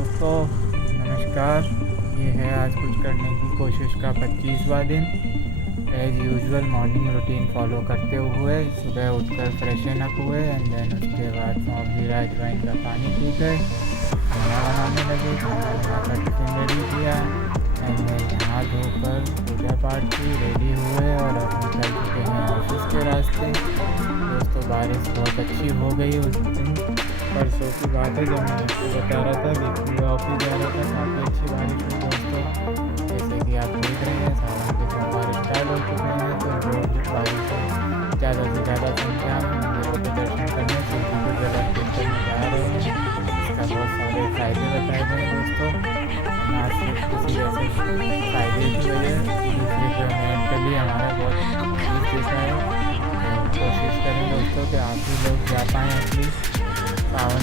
दोस्तों नमस्कार। ये है आज कुछ करने की कोशिश का 25वां दिन। As usual morning routine follow करते हुए सुबह उठकर फ्रेशन अप हुए एंड देन उसके बाद सौंफ जीरा अजवाइन का पानी पी गए, खाना बनाने लगे। खाना बनाकर टिफिन रेडी किया एंड देन नहा धोकर पूजा पाठ की, रेडी हुए और अब निकल चुके हैं ऑफिस के रास्ते। दोस्तों बारिश बहुत अच्छी हो गई उस दिन, परसों की बात है जब मैं आपको बता रहा था वीकली ऑफिस जा रहा था। काफ़ी अच्छी बारिश हुई दोस्तों। जैसे कि आप देख रहे हैं सावन के सोमवार स्टार्ट हो चुके हैं, तो रोज बारिश ज़्यादा से ज़्यादा संख्या में मंदिरों के दर्शन करने शिव जी को जल अर्पित करने जा रहे हैं। इसका बहुत सारे फायदे बताए गए हैं दोस्तों। ना सिर्फ किसी ऐसे फायदे की वजह दूसरे मेंटली हमारा बहुत चीज़ देता है। तो कोशिश करें दोस्तों कि आप भी लोग जा पाएँ एटलीस्ट सावन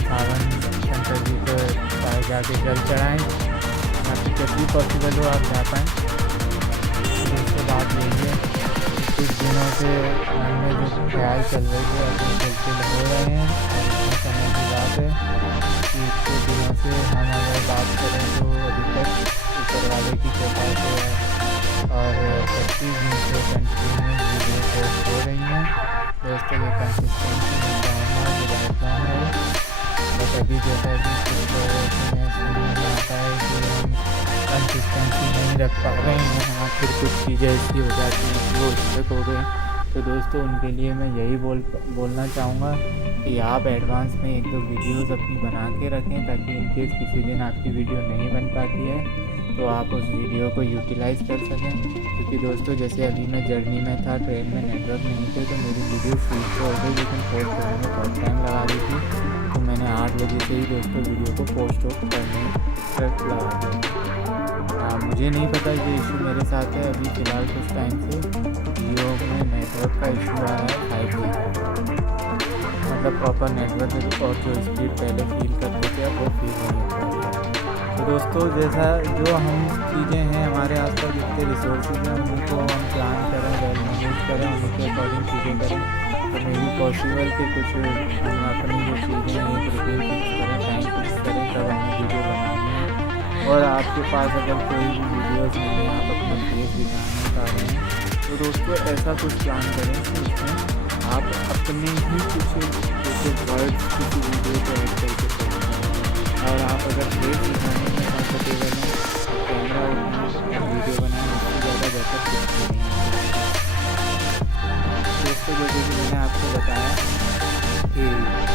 शंकर जी को जाके जल चढ़ाएँ। आपकी जब भी पॉसिबल हो आप जा पाएँ। दूसरी बात यही है कुछ दिनों से मन में जो ख्याल चल रहे थे अभी फुलफिल हो रहे हैं और इतने समय की बात है कि इतने दिनों से हम अगर बात करें तो अभी तक ऊपर वाले की कृपा से और 25 दिन से कंटिन्यूस वीडियो पोस्ट हो रही हैं दोस्तों। ये कंसिस्टेंसी मैं चाहूँगा कि रहता है, बट अभी जैसा कि कुछ लोगों से मैं सुनने में आता है कि हम कंसिस्टेंसी नहीं रख पा रहे हैं, हाँ फिर कुछ चीज़ें ऐसी हो जाती हैं कि वो स्टक हो गए। तो दोस्तों उनके लिए मैं यही बोलना चाहूँगा कि आप एडवांस में 1-2 वीडियोज़ अपनी बना के रखें ताकि इनकेस किसी दिन आपकी वीडियो नहीं बन पाती है तो आप उस वीडियो को यूटिलाइज़ कर सकें। क्योंकि दोस्तों जैसे अभी मैं जर्नी में था, ट्रेन में नेटवर्क नहीं थे तो मेरी वीडियो शूट तो हो गई लेकिन पोस्ट करने में बहुत टाइम लगा रही थी। तो मैंने 8 बजे से ही दोस्तों वीडियो को पोस्ट करने तक लगा दिया। मुझे नहीं पता ये इशू मेरे साथ है अभी फ़िलहाल कुछ टाइम से जियो में नेटवर्क का इशू आ रहा है 5G का, मतलब प्रॉपर नेटवर्क और जो स्पीड पहले फील करते थे अब वो फील नहीं होता है। तो दोस्तों जैसा जो हम चीज़ें हैं हमारे आसपास जितने रिसोर्सेज हैं उनको हम प्लान करें, वेल मैनेज करें, उनके अकॉर्डिंग चीज़ें करें तो मे भी पॉसिबल कि कुछ हम अपनी जो चीज़ें हैं एक रूटीन फिक्स करें, टाइम फिक्स करें तब हमें वीडियो बनानी है। और आपके पास अगर कोई भी वीडियोज़ नहीं है, आप अपना फेस दिखा नहीं पा रहे हैं तो दोस्तों ऐसा कुछ प्लान करें कि उसमें आप अपने ही कुछ जैसे वर्ड्स किसी वीडियो को ऐड करके और आप अगर फेस दिखाने में कंफर्टेबल हैं तो कैमरा उठाएं और वीडियो बनाएं, उससे ज़्यादा बेहतर कुछ भी नहीं है दोस्तों। जैसे कि मैंने आपको बताया कि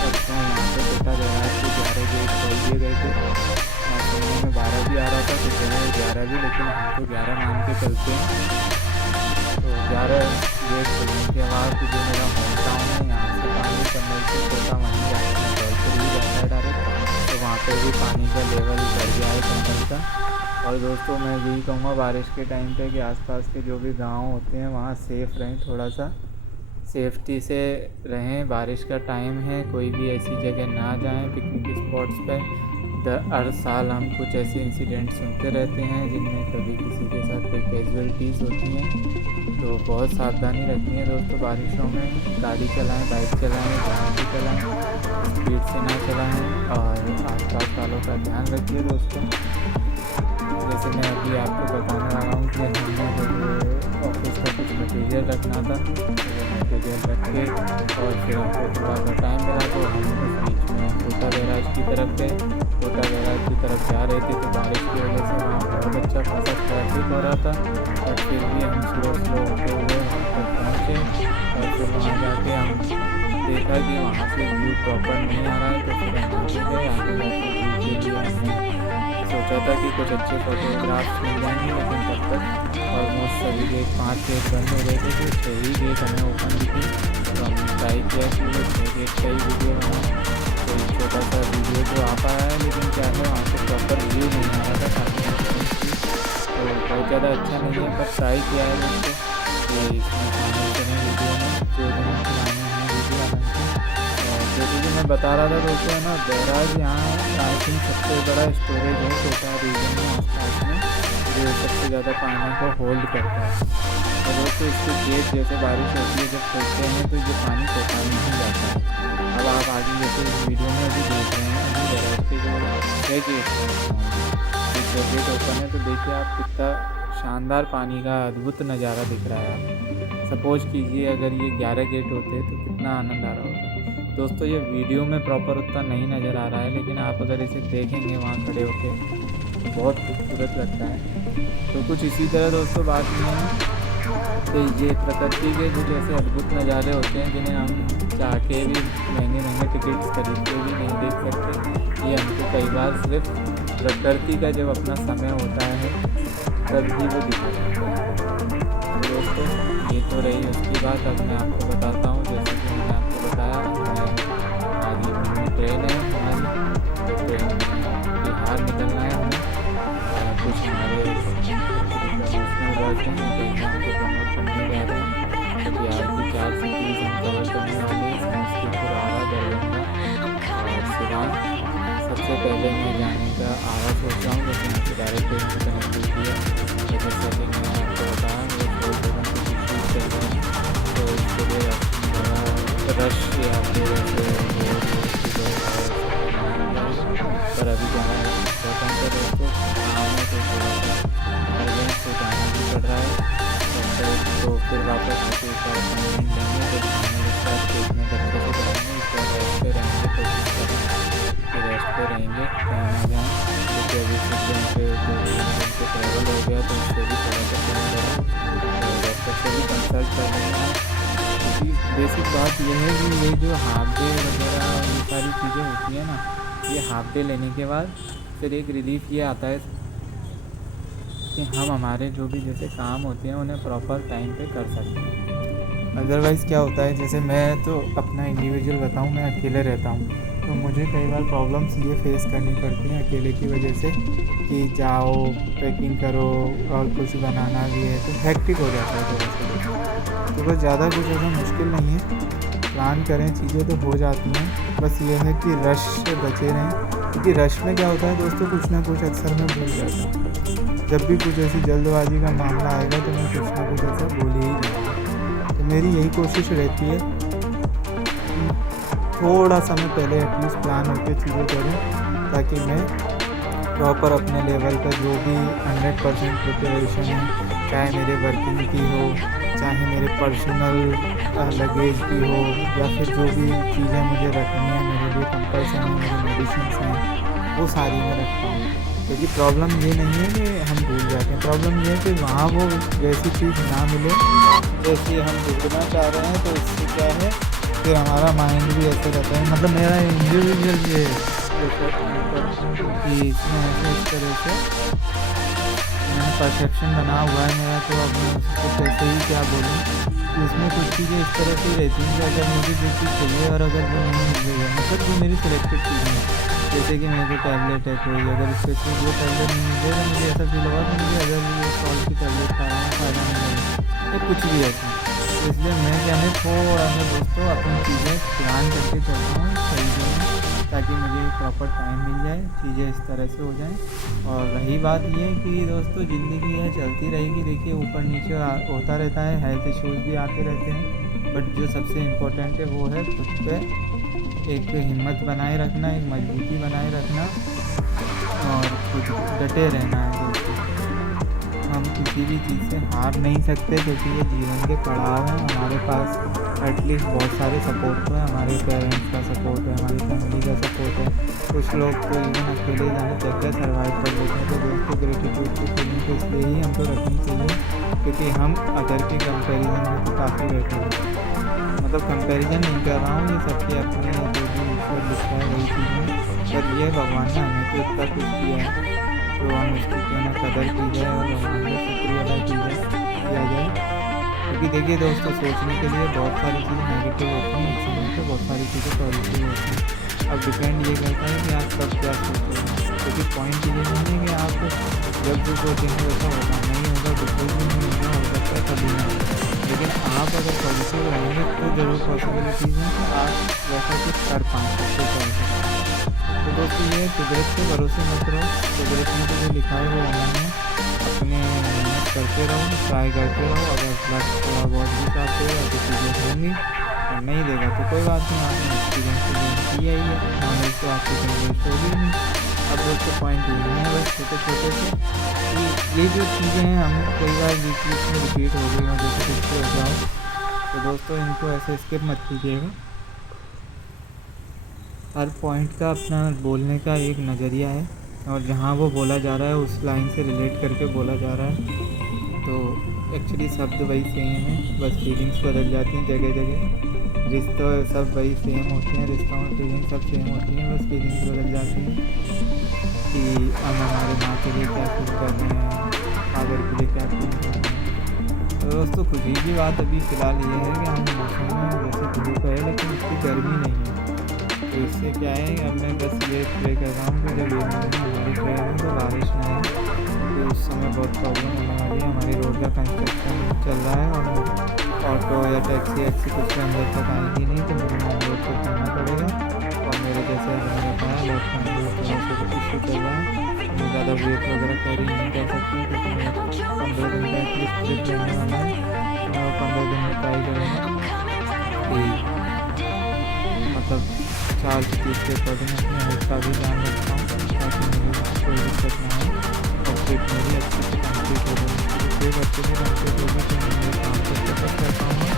परसों यहाँ पे कोटा बैराज के 11 गेट खोल दिए गए थे। सुनने में 12 भी आ रहा था, कुछ जगह 11 भी, लेकिन हम तो 11 मान के चलते हैं। तो 11 गेट खोलने के बाद जो मेरा होम टाउन है यहाँ से पानी कमल से कोटा वहीं जाता है, जयपुर भी जाता है डायरेक्ट, तो वहाँ पे भी पानी का लेवल बढ़ गया है कमल का। और दोस्तों मैं यही कहूँगा बारिश के टाइम पे कि आसपास के जो भी गांव होते हैं वहाँ सेफ़ रहें, थोड़ा सा सेफ्टी से रहें। बारिश का टाइम है, कोई भी ऐसी जगह ना जाएं पिकनिक स्पॉट्स पे। हर साल हम कुछ ऐसे इंसिडेंट सुनते रहते हैं जिनमें कभी किसी के साथ कोई कैजुअलिटीज़ होती हैं, तो बहुत सावधानी रखनी है दोस्तों। बारिशों में गाड़ी चलाएं, बाइक चलाएं, ध्यान से चलाएं, स्पीड से ना चलाएं और आसपास वालों का ध्यान रखिए दोस्तों। जैसे मैं अभी आपको बताने वाला हूँ कि हमने जब ऑफिस का कुछ मटेरियल रखना था तो वो मटेरियल रख के और फिर हमको थोड़ा सा टाइम मिला तो हम उस बीच में कोटा बैराज की तरफ गए। कोटा बैराज की तरफ जा रहे थे तो बारिश की वजह से वहाँ बहुत अच्छा खासा ट्रैफिक हो रहा था और फिर भी हम स्लो होते हुए वहाँ तक पहुँचे। और फिर वहाँ जाके हम देखा कि वहाँ से व्यू प्रॉपर नहीं आ रहा है तो फिर हम आगे गए। आगे जाके व्यू के लिए हमने सोचा था कि कुछ अच्छे फोटोग्राफ्स मिल जाएंगे, लेकिन तब तक ऑलमोस्ट सभी गेट 5 गेट बंद हो गए थे, तो 6 ही गेट हमें ओपन दिखी। तो हमने ट्राई किया कि वो 6 गेट का ही वीडियो बनाएं। तो एक छोटा सा वीडियो तो आ पाया है लेकिन क्या है वहाँ से प्रॉपर व्यू नहीं आ रहा था काफ़ी, तो बहुत ज़्यादा अच्छा नहीं है, पर ट्राई किया है दोस्तों कि इसमें शामिल करें वीडियो में जो दिन पुरानी है वीडियो बनाती। जैसे कि मैं बता रहा था दोस्तों है ना, बैराज यहाँ आई थिंक सबसे बड़ा स्टोरेज है कोटा रीजन में आसपास में जो सबसे ज़्यादा पानी को होल्ड करता है। और दोस्तों इसके गेट जैसे बारिश होती है जब खोलते हैं तो ये पानी कोटा में ही जाता है। अब आप आगे जैसे वीडियो में अभी देख रहे हैं अभी बैराज के जो गेट गेट ओपन है तो देखिए आप कितना शानदार पानी का अद्भुत नज़ारा दिख रहा है आप। सपोज कीजिए अगर ये 11 गेट होते तो कितना आनंद आ रहा होता। दोस्तों ये वीडियो में प्रॉपर उतना नहीं नज़र आ रहा है, लेकिन आप अगर इसे देखेंगे वहाँ खड़े होके तो बहुत खूबसूरत लगता है। तो कुछ इसी तरह दोस्तों बात नहीं है तो ये प्रकृति के जो जैसे अद्भुत नज़ारे होते हैं जिन्हें हम चाह के भी महंगे टिकट्स खरीद के भी नहीं देख सकते, ये हमको कई बार सिर्फ प्रकृति का जब अपना समय होता है तब ही वो दिखा सकता है। तो दोस्तों ये तो रही उसकी बात। अब मैं आपको बताता हूँ, जैसे कि मैंने आपको बताया आज ये ट्रेन है हमारी, तो ट्रेन बिहार निकलना है हमें। कुछ हमारे इंटरनेशनल वर्क हैं कहीं हमको प्रमोट करने जा रहे हैं, तो बिहार की 4 सिटीज़ हम कवर करने वाले हैं, समस्तीपुर, आरा, दरभंगा और सिवान। सबसे पहले मैं जाने का आरा सोच रहा हूँ, लेकिन यहाँ से डायरेक्ट ट्रेन की कनेक्टिविटी है। जैसा कि मैंने आपको बताया मेरे 4 जगह से शूट कर रहे हैं, तो इसके लिए रश या फिर पर अभी जाना इम्पोर्टेंट है दोस्तों। आने तो थोड़ा सा इमरजेंस से जाना भी पड़ रहा है, तो फिर वापस आके एक बार अपॉइंटमेंट लेंगे, तो खाने के साथ ट्रीटमेंट अच्छे से कराएंगे, इस बार रेस्ट पे रहेंगे, कोशिश करेंगे कि रेस्ट पे रहेंगे कहीं ना जाएँ, क्योंकि अभी कुछ दिन से ट्रैवल हो गया तो उससे भी थोड़ा सा कम करें, तो डॉक्टर से भी कंसल्ट कर लेंगे। क्योंकि बेसिक बात यह है कि ये जो हाफ डे वगैरह ये सारी चीज़ें होती हैं ना, ये हाफ डे लेने के बाद फिर एक रिलीफ ये आता है कि हम हमारे जो भी जैसे काम होते हैं उन्हें प्रॉपर टाइम पे कर सकते हैं। अदरवाइज़ क्या होता है, जैसे मैं तो अपना इंडिविजुअल बताऊं, मैं अकेले रहता हूं, तो मुझे कई बार प्रॉब्लम्स ये फेस करनी पड़ती हैं अकेले की वजह से कि जाओ पैकिंग करो और कुछ बनाना भी है तो हेक्टिक हो जाता है थोड़ा सा। तो बस ज़्यादा कुछ ऐसा मुश्किल नहीं है, प्लान करें चीज़ें तो हो जाती हैं, बस ये है कि रश से बचे रहें। क्योंकि रश में क्या होता है दोस्तों, कुछ ना कुछ अक्सर मैं भूल जाता हूँ। जब भी कुछ ऐसी जल्दबाजी का मामला आएगा तो मैं कुछ ना कुछ ऐसा भूल ही जाऊँगा। तो मेरी यही कोशिश रहती है थोड़ा समय पहले एटलीस्ट प्लान होकर चीज़ें करूँ, ताकि मैं प्रॉपर अपने लेवल पर जो भी 100% प्रिपरेशन है, चाहे मेरे वर्किंग की हो, चाहे मेरे पर्सनल लगेज की हो, या फिर जो भी चीज़ें मुझे रखनी है मेरे लिए कंपल्सन है, मेरे मेडिसिन हैं वो सारी मैं रखता हूँ। क्योंकि प्रॉब्लम ये नहीं है कि हम भूल जाते हैं, प्रॉब्लम ये है कि वहाँ वो जैसी चीज़ ना मिले जैसी हम ढूंढना चाह रहे हैं, तो इससे क्या है फिर हमारा माइंड भी ऐसे रहता है। मतलब मेरा इंडिविजुअल ये कि इसमें ऐसे इस तरह से मैंने परसेप्शन बना हुआ है मेरा, तो अब मैं उसको कैसे ही क्या बोलूँ, इसमें कुछ चीज़ें इस तरह से रहती हैं कि अगर मुझे जो चीज़ चाहिए और अगर वो नहीं मिलेगा, मतलब जो मेरी सिलेक्टेड चीज़ें हैं, जैसे कि मेरे को टैबलेट है कोई, अगर स्पेसिफिक वो टैबलेट नहीं मिले तो मुझे ऐसा फील होगा कि मुझे अगर वो सॉल्ट की टैबलेट खा रहा हूँ फ़ायदा नहीं मिलेगा, तो कुछ भी ऐसा। तो इसलिए मैं कहने थोड़ा मैं दोस्तों अपनी चीज़ें प्लान करके चलता हूँ सही जगह, ताकि मुझे प्रॉपर टाइम मिल जाए, चीज़ें इस तरह से हो जाएं। और रही बात ये कि दोस्तों ज़िंदगी है चलती रहेगी, देखिए ऊपर नीचे होता रहता है, हेल्थ इश्यूज़ भी आते रहते हैं, बट जो सबसे इम्पोर्टेंट है वो है खुद पे एक हिम्मत बनाए रखना, एक मजबूती बनाए रखना और खुद डटे रहना है दोस्तों। हम किसी भी चीज़ से हार नहीं सकते, क्योंकि ये जीवन के पड़ाव हैं। हमारे पास एटलीस्ट बहुत सारे सपोर्ट तो है, हमारे पेरेंट्स का सपोर्ट है, हमारी फैमिली का सपोर्ट है, कुछ लोग तो इवन अकेले जाने तक सर्वाइव कर लेते हैं। तो दोस्तों ग्रेटिट्यूड की फीलिंग तो इसलिए ही हमको रखनी चाहिए, क्योंकि हम अदर के कंपेरिजन में तो काफ़ी बेटर हैं। मतलब कंपैरिजन नहीं कर रहा हूँ, ये सबके अपने जो भी ईश्वर लिखा है वही चीज़ें, पर ये भगवान ने हमें तो इतना कुछ दिया है, तो हम उसकी क्यों ना कदर की जाए और भगवान का शुक्रिया अदा किया जाए। क्योंकि देखिए दोस्तों सोचने के लिए बहुत सारी चीज़ें नेगेटिव होती हैं, एक समय पर बहुत सारी चीज़ें पॉजिटिव होती हैं। अब डिपेंड ये करता है कि आप कब क्या सोच रहे हैं, क्योंकि पॉइंट ये नहीं है कि आप जब जो सोचेंगे वैसा होगा, नहीं होगा, बिल्कुल भी नहीं होगा, हो सकता है कभी ना हो। लेकिन आप अगर पॉजिटिव रहेंगे तो ज़रूर पॉसिबिलिटीज़ हैं कि आप वैसा कुछ कर पाएँ। तो दोस्तों ये कुदरत के भरोसे मत रहो, कुदरत में तो जो लिखा है वो होना है, अपने मेहनत करते रहो, ट्राई करते रहो। अगर लक थोड़ा बहुत भी साथ देगा तो चीज़ें होंगी, और नहीं देगा तो कोई बात नहीं, आपने एक्सपीरियंस तो गेन किया ही है, नॉलेज तो आपकी कहीं वेस्ट होगी नहीं। अब दोस्तों पॉइंट ये नहीं है, बस छोटे छोटे से कि ये जो चीज़ें हैं हम कई बार बीच बीच में रिपीट हो गई और जैसे कुछ भी हो जाओ, तो दोस्तों इनको ऐसे स्किप मत कीजिएगा। हर पॉइंट का अपना बोलने का एक नज़रिया है और जहाँ वो बोला जा रहा है उस लाइन से रिलेट करके बोला जा रहा है, तो एक्चुअली शब्द वही सेम है, बस फीलिंग्स बदल जाती हैं जगह जगह। रिश्ते सब वही सेम होते हैं, रिश्तों में फीलिंग सब सेम होती हैं, बस फीलिंग्स बदल जाती हैं कि हम हमारे माँ के लिए क्या फील कर रहे हैं, फादर के लिए क्या फील कर रहे हैं। तो दोस्तों खुशी की बात अभी फ़िलहाल ये है कि हम मौसम में जैसे धूप है लेकिन इसकी गर्मी नहीं है, तो इससे क्या है अब मैं बस ये प्रे कर रहा हूँ कि जब इवनिंग में हमारी ट्रेन में तो बारिश ना आए, क्योंकि उस समय बहुत प्रॉब्लम होने वाली है। हमारी रोड का कंस्ट्रक्शन चल रहा है और ऑटो या टैक्सी वैक्सी कुछ टाइम देर तक आएगी नहीं, तो मुझे मेन रोड पर करना पड़ेगा। और मेरे जैसे मैंने बताया बहुत इशू चल रहा है, मैं ज़्यादा वेट वगैरह कैरी नहीं कर सकती क्योंकि मैं 15 दिन का ट्रिप लेने वाला है, तो मैं 15 दिन में ट्राई करूँगा कि मतलब 4 चीज़ के अकॉर्डिंग अपने हेल्थ का भी ध्यान रखता हूँ ताकि मुझे कोई दिक्कत ना हो और ट्रिप मेरी अच्छे से कंप्लीट हो जाए। ट्रिप अच्छे से कंप्लीट होगी तो मैं मेरे काम पर फोकस कर पाऊँगा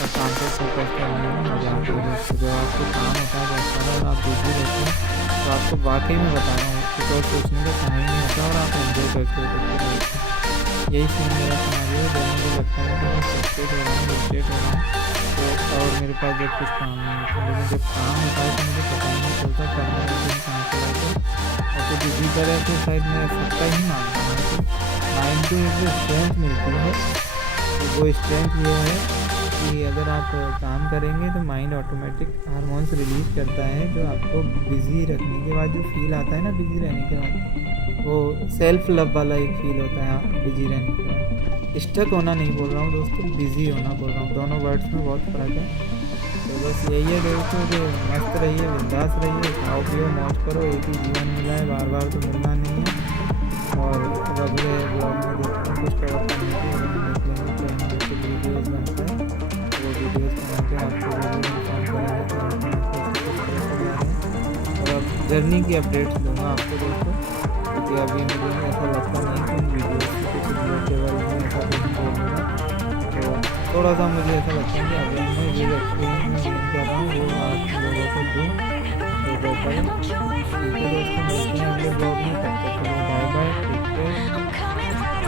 और काम पर फोकस करने में मज़ा आता है। जब आपको काम होता है बहुत सारा और आप बिजी रहते हैं तो आपको वाकई में बता रहा हूँ कुछ और सोचने का समय नहीं होता और आप एंजॉय करते हो। यही सीन मेरा सिनेरियो है जब मुझे लगता है कि मैं फ्रस्ट्रेट हो रहा हूँ, इरिटेट हो रहा हूँ, तो और मेरे पास जब कुछ काम नहीं होता, लेकिन जब काम होता है तो मुझे पता ही नहीं चलता करने वाले दिन कहाँ चला गया। और कुछ इसी तरह से शायद मैं सबका ही मानता हूँ कि माइंड को एक जो स्ट्रेंथ मिलती है, तो वो स्ट्रेंथ ये है कि अगर आप काम करेंगे तो माइंड ऑटोमेटिक हार्मोन्स रिलीज करता है जो आपको बिज़ी रखने के बाद जो फील आता है ना, बिज़ी रहने के बाद वो सेल्फ लव वाला एक फील होता है बिज़ी रहने के बाद। स्टक होना नहीं बोल रहा हूँ दोस्तों, बिज़ी होना बोल रहा हूँ, दोनों वर्ड्स में बहुत फ़र्क है। तो बस यही है दोस्तों कि मस्त रहिए, बिंदास रहिए, खाओ पियो मौज करो, एक ही जीवन मिला है, बार बार तो मिलना नहीं है। और अब अगले ब्लॉग में देखते हैं कुछ कवर करने की, निकलेंगे ट्रेन रिलेटेड वीडियोज़ बनते हैं, तो वो वीडियोज़ बना के आपको ज़रूर इन्फॉर्म करेंगे और अब जर्नी की अपडेट्स दूँगा आपको दोस्तों, क्योंकि अभी मुझे ऐसा लगता नहीं कि इन वीडियोज़ की कुछ रिलेटेबल में ऐसा कुछ बोलूँगा, तो थोड़ा सा मुझे ऐसा लगता है कि अभी मैं जो एक्सपीरियंस में गेन कर रहा हूँ वो आप लोगों को दूँ तो बेहतर है। ठीक है दोस्तों, मिलते हैं अगले ब्लॉग में, तब तक के लिए बाय बाय, टेक केयर।